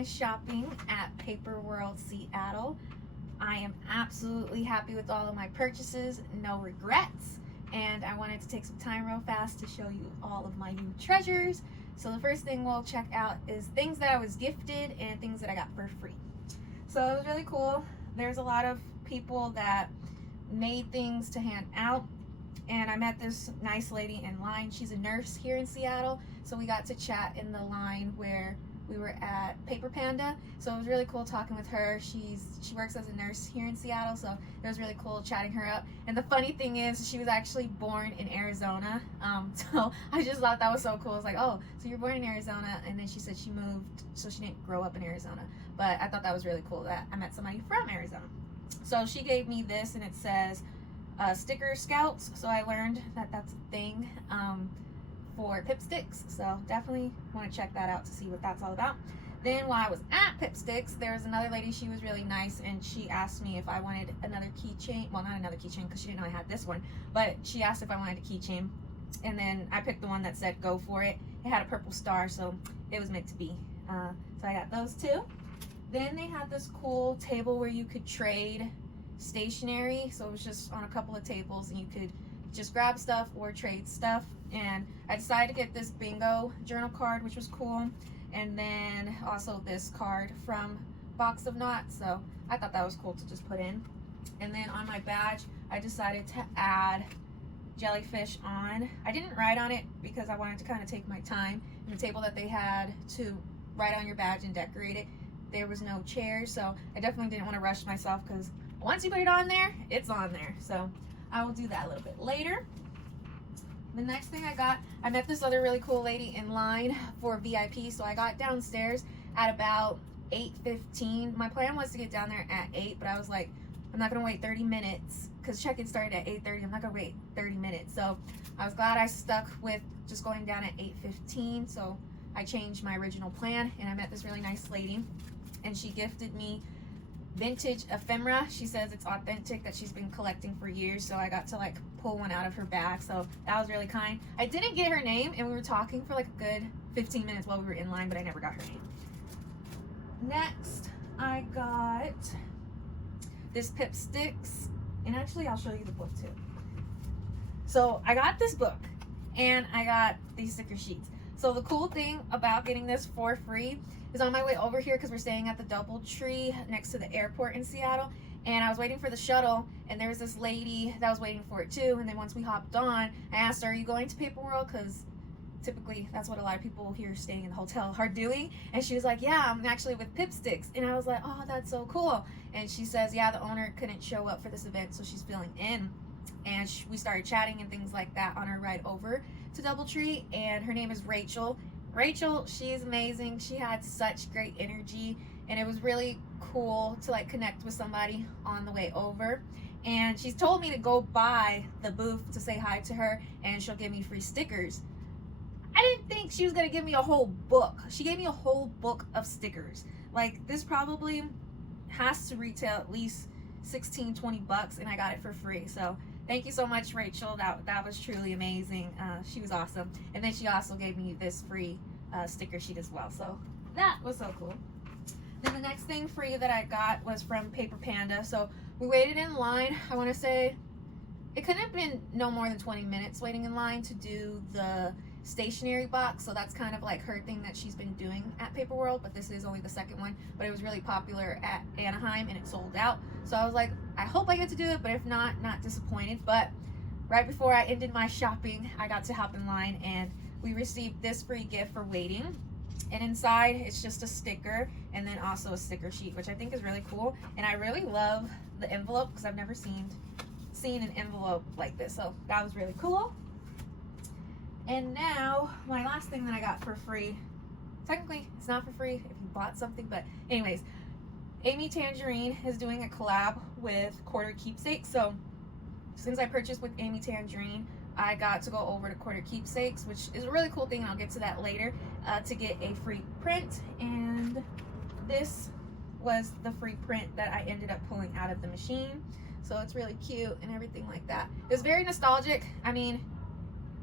my shopping at Paper World Seattle. I am absolutely happy with all of my purchases, no regrets, and I wanted to take some time real fast to show you all of my new treasures. So the first thing we'll check out is things that I was gifted and things that I got for free. So it was really cool. There's a lot of people that made things to hand out, and I met this nice lady in line. She's a nurse here in Seattle, so we got to chat in the line where we were at Paper Panduh. So it was really cool talking with her. She works as a nurse here in Seattle, so it was really cool chatting her up. And the funny thing is, she was actually born in Arizona. So I just thought that was so cool. It's like, oh, so you're born in Arizona, and then she said she moved, so she didn't grow up in Arizona. But I thought that was really cool that I met somebody from Arizona. So she gave me this, and it says sticker scouts. So I learned that that's a thing. For Keepsakes, so definitely want to check that out to see what that's all about. Then while I was at Keepsakes, there was another lady. She was really nice, and she asked me if I wanted another keychain. Well, not another keychain, because she didn't know I had this one, but she asked if I wanted a keychain, and then I picked the one that said go for it. It had a purple star, so it was meant to be. So I got those two. Then they had this cool table where you could trade stationery, so it was just on a couple of tables, and you could just grab stuff or trade stuff. And I decided to get this bingo journal card, which was cool, and then also this card from Box of Knots, so I thought that was cool to just put in. And then on my badge, I decided to add jellyfish on. I didn't write on it because I wanted to kind of take my time. And the table that they had to write on your badge and decorate it, there was no chairs, so I definitely didn't want to rush myself, because once you put it on there, it's on there. So I will do that a little bit later. The next thing I met this other really cool lady in line for VIP, so I got downstairs at about 8:15. My plan was to get down there at 8, but I was like, I'm not gonna wait 30 minutes because check-in started at 8:30. I'm not gonna wait 30 minutes. So I was glad I stuck with just going down at 8:15. So I changed my original plan, and I met this really nice lady, and she gifted me vintage ephemera. She says it's authentic, that she's been collecting for years, so I got to like pull one out of her bag, so that was really kind. I didn't get her name, and we were talking for like a good 15 minutes while we were in line, but I never got her name. Next, I got this Keepsakes, and actually I'll show you the book too. So I got this book, and I got these sticker sheets. So the cool thing about getting this for free is on my way over here, because we're staying at the DoubleTree next to the airport in Seattle, and I was waiting for the shuttle, and there was this lady that was waiting for it too. And then once we hopped on, I asked her, are you going to Paper World? Because typically that's what a lot of people here staying in the hotel are doing. And she was like, yeah, I'm actually with Keepsakes. And I was like, oh, that's so cool. And she says, yeah, the owner couldn't show up for this event, so she's filling in. And we started chatting and things like that on our ride over to DoubleTree, and her name is Rachel. Rachel, she's amazing. She had such great energy, and it was really cool to like connect with somebody on the way over. And she's told me to go by the booth to say hi to her, and she'll give me free stickers. I didn't think she was gonna give me a whole book. She gave me a whole book of stickers. Like, this probably has to retail at least 16, 20 bucks, and I got it for free. So thank you so much, Rachel. That was truly amazing. She was awesome. And then she also gave me this free sticker sheet as well. So that was so cool. Then the next thing free that I got was from Paper Panduh. So we waited in line. I want to say it couldn't have been no more than 20 minutes waiting in line to do the stationery box. So that's kind of like her thing that she's been doing at Paper World, but this is only the second one. But it was really popular at Anaheim, and it sold out. So I was like, I hope I get to do it, but if not, not disappointed. But right before I ended my shopping, I got to hop in line, and we received this free gift for waiting. And inside, it's just a sticker, and then also a sticker sheet, which I think is really cool. And I really love the envelope, because I've never seen an envelope like this. So that was really cool. And now, my last thing that I got for free, technically it's not for free if you bought something, but anyways, Amy Tangerine is doing a collab with Quarter Keepsakes. So since I purchased with Amy Tangerine, I got to go over to Quarter Keepsakes, which is a really cool thing, and I'll get to that later, to get a free print. And this was the free print that I ended up pulling out of the machine. So it's really cute and everything like that. It was very nostalgic. I mean,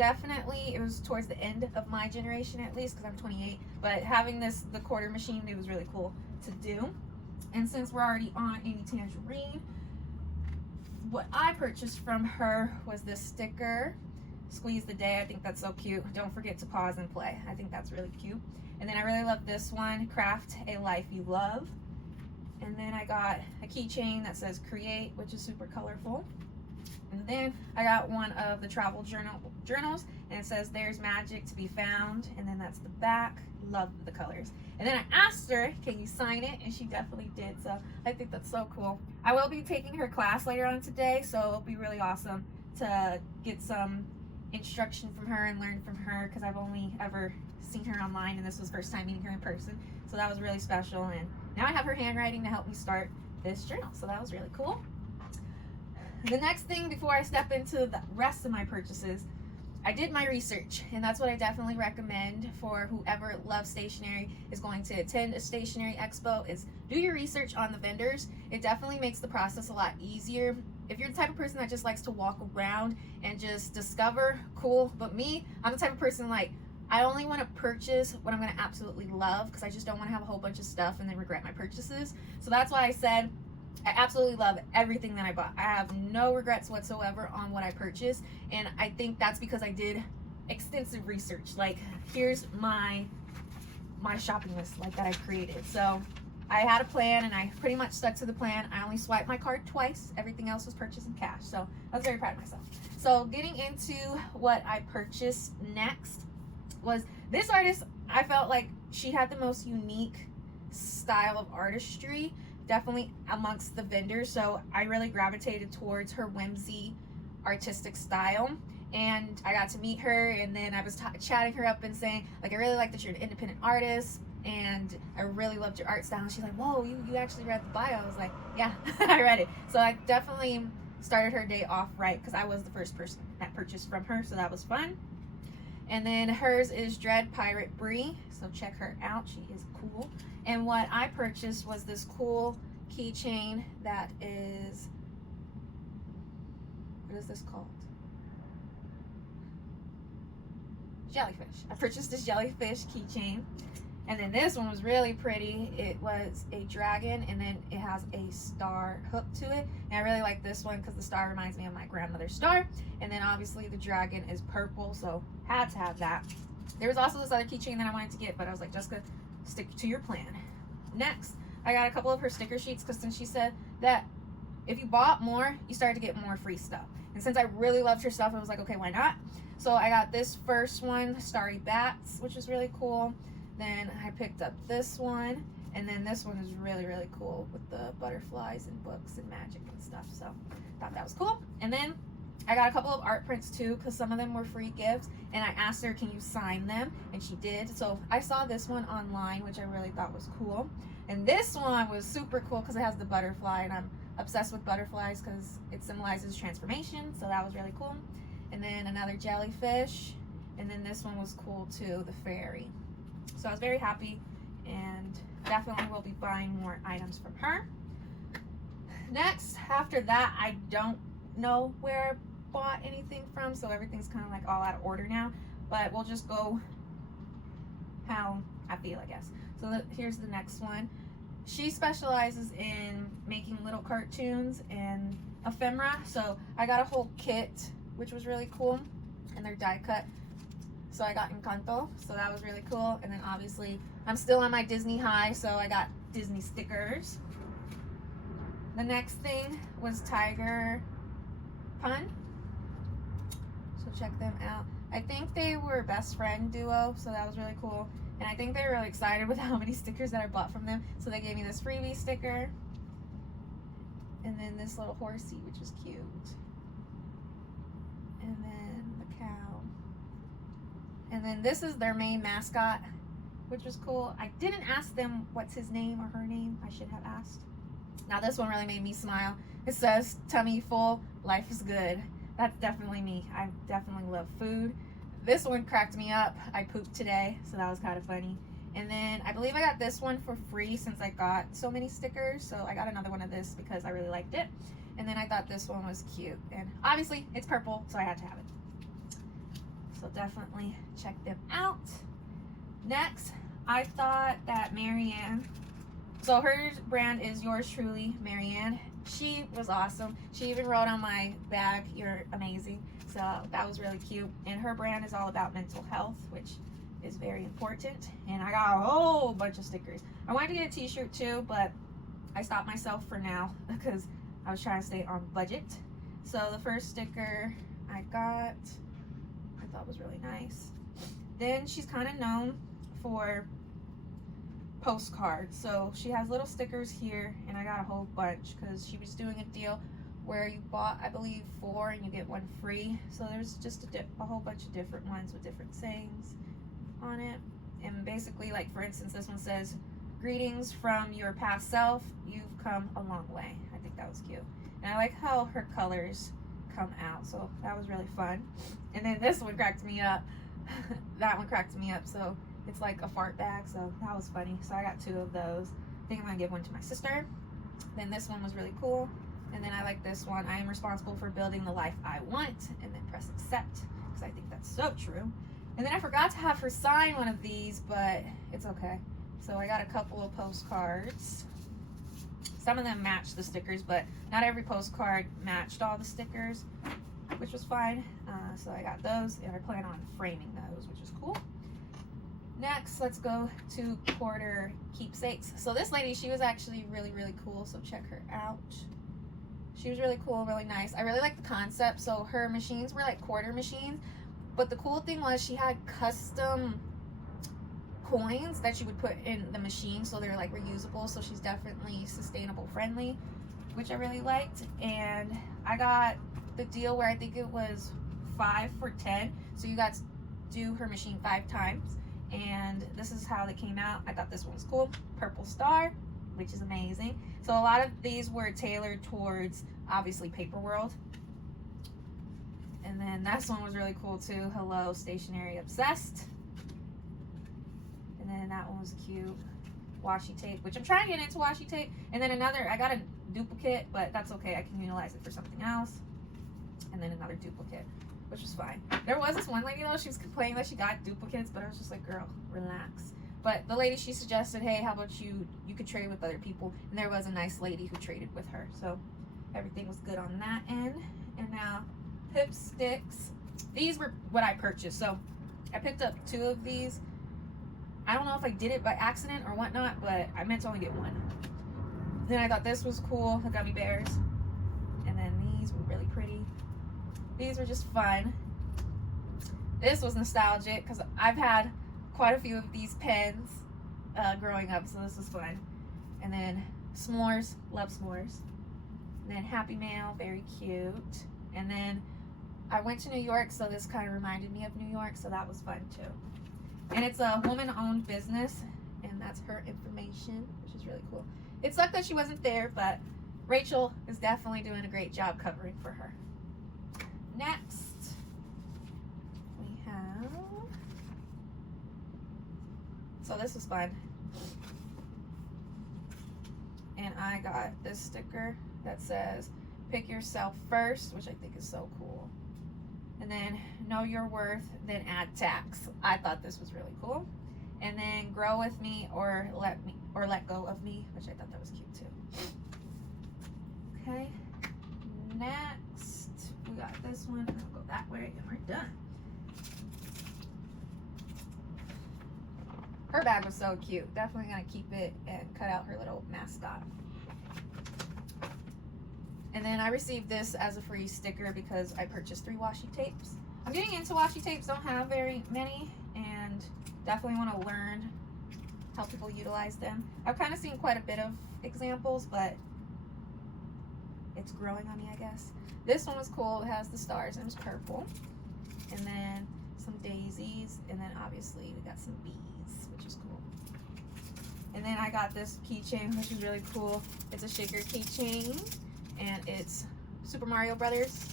definitely, it was towards the end of my generation at least, because I'm 28, but having the quarter machine, it was really cool to do. And since we're already on Amy Tangerine, what I purchased from her was this sticker, Squeeze the Day. I think that's so cute. Don't forget to pause and play. I think that's really cute. And then I really love this one, Craft a Life You Love. And then I got a keychain that says Create, which is super colorful. And then I got one of the travel journals, and it says There's Magic to Be Found, and then that's the back. Love the colors. And then I asked her, can you sign it? And she definitely did, so I think that's so cool. I will be taking her class later on today, so it'll be really awesome to get some instruction from her and learn from her, because I've only ever seen her online, and this was the first time meeting her in person, so that was really special. And now I have her handwriting to help me start this journal, so that was really cool. The next thing before I step into the rest of my purchases, I did my research, and that's what I definitely recommend for whoever loves stationery, is going to attend a stationery expo, is do your research on the vendors. It definitely makes the process a lot easier. If you're the type of person that just likes to walk around and just discover, cool. But me, I'm the type of person like, I only want to purchase what I'm going to absolutely love, because I just don't want to have a whole bunch of stuff and then regret my purchases. So that's why I said I absolutely love everything that I bought. I have no regrets whatsoever on what I purchased, and I think that's because I did extensive research. Like, here's my shopping list, like, that I created. So I had a plan, and I pretty much stuck to the plan. I only swiped my card twice. Everything else was purchased in cash, so I was very proud of myself. So getting into what I purchased next was this artist. I felt like she had the most unique style of artistry, definitely amongst the vendors, so I really gravitated towards her whimsy artistic style. And I got to meet her, and then I was chatting her up and saying, like, I really like that you're an independent artist, and I really loved your art style. And she's like, whoa, you actually read the bio? I was like, yeah, I read it. So I definitely started her day off right, because I was the first person that purchased from her, so that was fun. And then hers is Dread Pirate Bree, so check her out. She is cool. And what I purchased was this cool keychain that is, what is this called? Jellyfish. I purchased this jellyfish keychain. And then this one was really pretty. It was a dragon, and then it has a star hook to it. And I really like this one because the star reminds me of my grandmother's star. And then obviously the dragon is purple, so had to have that. There was also this other keychain that I wanted to get, but I was like, Jessica, stick to your plan. Next, I got a couple of her sticker sheets, because since she said that if you bought more, you started to get more free stuff. And since I really loved her stuff, I was like, okay, why not? So I got this first one, Starry Bats, which is really cool. Then I picked up this one, and then this one is really, really cool with the butterflies and books and magic and stuff. So I thought that was cool. And then I got a couple of art prints too, because some of them were free gifts, and I asked her, can you sign them? And she did. So I saw this one online, which I really thought was cool. And this one was super cool because it has the butterfly, and I'm obsessed with butterflies because it symbolizes transformation. So that was really cool. And then another jellyfish, and then this one was cool too, the fairy. So I was very happy, and definitely will be buying more items from her. Next, after that, I don't know where I bought anything from, so everything's kind of like all out of order now, but we'll just go how I feel, I guess. So here's the next one. She specializes in making little cartoons and ephemera, so I got a whole kit, which was really cool, and they're die cut. So I got Encanto, so that was really cool. And then obviously I'm still on my Disney high, so I got Disney stickers. The next thing was Tiger Pun, so check them out. I think they were a best friend duo, so that was really cool. And I think they were really excited with how many stickers that I bought from them, so they gave me this freebie sticker. And then this little horsey, which is cute. And then the cow. And then this is their main mascot, which was cool. I didn't ask them what's his name or her name. I should have asked. Now this one really made me smile. It says, tummy full, life is good. That's definitely me. I definitely love food. This one cracked me up. I pooped today, so that was kind of funny. And then I believe I got this one for free since I got so many stickers. So I got another one of this because I really liked it. And then I thought this one was cute. And obviously it's purple, so I had to have it. So definitely check them out. Next, I thought that Marianne, so her brand is Yours Truly, Marianne. She was awesome. She even wrote on my bag, "You're amazing." So that was really cute. And her brand is all about mental health, which is very important. And I got a whole bunch of stickers. I wanted to get a t-shirt too, but I stopped myself for now because I was trying to stay on budget. So the first sticker I got, I thought was really nice. Then she's kind of known for postcards, so she has little stickers here, and I got a whole bunch because she was doing a deal where you bought, I believe, 4 and you get 1 free. So there's just a whole bunch of different ones with different sayings on it. And basically, like for instance, this one says, "Greetings from your past self, you've come a long way." I think that was cute. And I like how her colors come out, so that was really fun. And then this one cracked me up. That one cracked me up. So it's like a fart bag, so that was funny. So I got 2 of those. I think I'm gonna give one to my sister. Then this one was really cool. And then I like this one. "I am responsible for building the life I want," and then press accept, because I think that's so true. And then I forgot to have her sign one of these, but it's okay. So I got a couple of postcards. Some of them matched the stickers, but not every postcard matched all the stickers, which was fine. So I got those, and I plan on framing those, which is cool. Next, let's go to Quarter Keepsakes. So this lady, she was actually really, really cool, so check her out. She was really cool, really nice. I really like the concept. So her machines were like quarter machines, but the cool thing was she had custom coins that she would put in the machine, so they're like reusable. So she's definitely sustainable friendly, which I really liked. And I got the deal where I think it was 5 for 10, so you got to do her machine 5 times. And this is how they came out. I thought this one was cool. Purple star, which is amazing. So a lot of these were tailored towards obviously Paper World. And then this one was really cool too. Hello, Stationery Obsessed. And then that one was cute. Washi tape, which I'm trying to get into washi tape. And then another, I got a duplicate, but that's okay. I can utilize it for something else. And then another duplicate, which was fine. There was this one lady though, she was complaining that she got duplicates, but I was just like, girl, relax. But the lady, she suggested, hey, how about you could trade with other people. And there was a nice lady who traded with her. So everything was good on that end. And now Keepsakes. These were what I purchased. So I picked up 2 of these. I don't know if I did it by accident or whatnot, but I meant to only get 1. Then I thought this was cool, the gummy bears. And then these were really pretty. These were just fun. This was nostalgic because I've had quite a few of these pens growing up, so this was fun. And then s'mores, love s'mores. And then Happy Mail, very cute. And then I went to New York, so this kind of reminded me of New York, so that was fun too. And it's a woman-owned business, and that's her information, which is really cool. It sucked that she wasn't there, but Rachel is definitely doing a great job covering for her. Next, we have, so this was fun. And I got this sticker that says, "Pick yourself first," which I think is so cool. And then "Know your worth, then add tax." I thought this was really cool. And then "Grow with me or let go of me," which I thought that was cute too. Okay, next we got this one. I'll go that way and we're done. Her bag was so cute. Definitely gonna keep it and cut out her little mascot. And then I received this as a free sticker because I purchased 3 washi tapes. I'm getting into washi tapes, don't have very many, and definitely want to learn how people utilize them. I've kind of seen quite a bit of examples, but it's growing on me, I guess. This one was cool. It has the stars and it's purple. And then some daisies, and then obviously we got some bees, which is cool. And then I got this keychain, which is really cool. It's a shaker keychain, and it's Super Mario Brothers,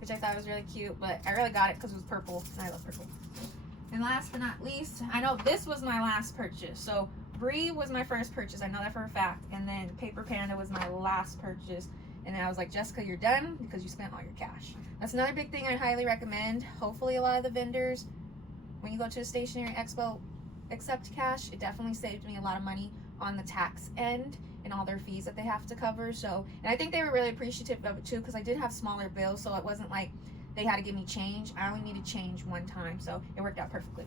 which I thought was really cute, but I really got it because it was purple, and I love purple. And last but not least, I know this was my last purchase. So Brie was my first purchase, I know that for a fact, and then Paper Panda was my last purchase. And then I was like, Jessica, you're done because you spent all your cash. That's another big thing I highly recommend. Hopefully a lot of the vendors, when you go to a stationery expo, accept cash. It definitely saved me a lot of money on the tax end and all their fees that they have to cover. So, and I think they were really appreciative of it too, because I did have smaller bills, so it wasn't like they had to give me change. I only needed change one time, so it worked out perfectly.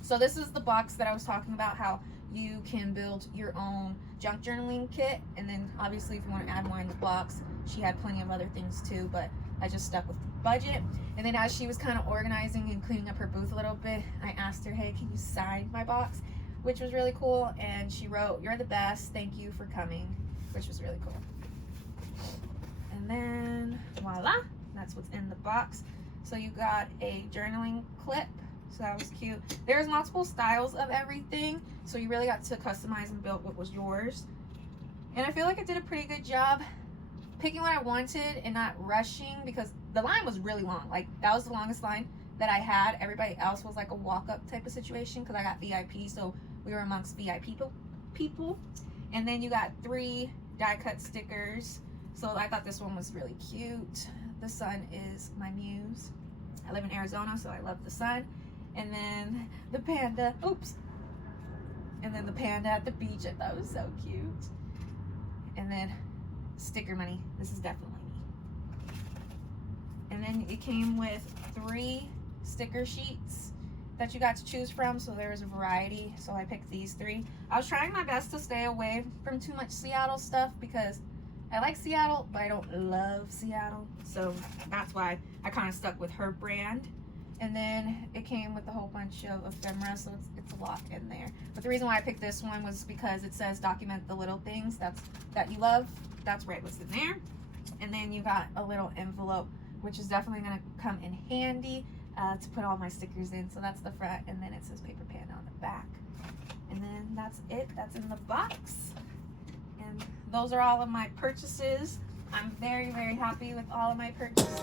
So this is the box that I was talking about, how you can build your own junk journaling kit. And then obviously if you want to add more in the box, she had plenty of other things too, but I just stuck with the budget. And then as she was kind of organizing and cleaning up her booth a little bit, I asked her, hey, can you sign my box? Which was really cool. And she wrote, you're the best, thank you for coming, which was really cool. And then voila, that's what's in the box. So you got a journaling clip, so that was cute. There's multiple styles of everything, so you really got to customize and build what was yours. And I feel like I did a pretty good job picking what I wanted and not rushing, because the line was really long. Like, that was the longest line that I had. Everybody else was like a walk-up type of situation, because I got VIP, so we were amongst VIP people. And then you got 3 die-cut stickers. So I thought this one was really cute. The sun is my muse. I live in Arizona, so I love the sun. And then the panda, oops. And then the panda at the beach, I thought was so cute. And then sticker money. This is definitely me. And then it came with 3 sticker sheets that you got to choose from, so there was a variety. So I picked these 3. I was trying my best to stay away from too much Seattle stuff, because I like Seattle, but I don't love Seattle. So that's why I kind of stuck with her brand. And then it came with a whole bunch of ephemera, so it's a lot in there. But the reason why I picked this one was because it says document the little things that you love. That's right, what's in there. And then you got a little envelope, which is definitely going to come in handy to put all my stickers in. So that's the front, and then it says Paper Panda on the back. And then that's it. That's in the box. And those are all of my purchases. I'm very, very happy with all of my purchases.